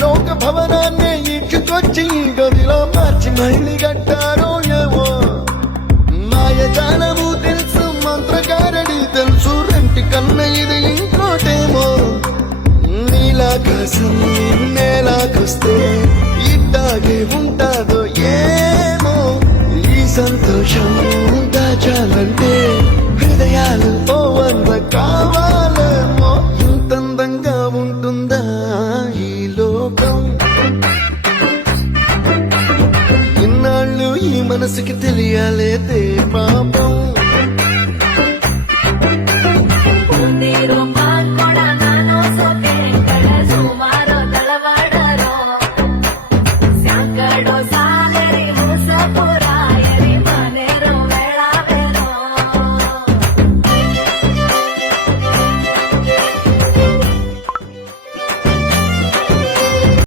లోక భవనాన్ని ఈడ్చుకొచ్చి గదిలో మార్చి మళ్ళీ కట్టారో ఏమో మాయజాలము తెలుసు మంత్రగారడి తెలుసు రెంటి కన్న ఇది ఇంకోటేమో నీలాకాశం నేలాకొస్తే ఇట్టాగే ఉంటాదో ఏమో ఈ సంతోషం దాచాలంటే హృదయాలు ఓ వంద కావాలేమో ఇంతందంగా ఉంటుందా ఈ లోకం ఇన్నాళ్ళు ఈ మనసుకి తెలియాలేదే పాపం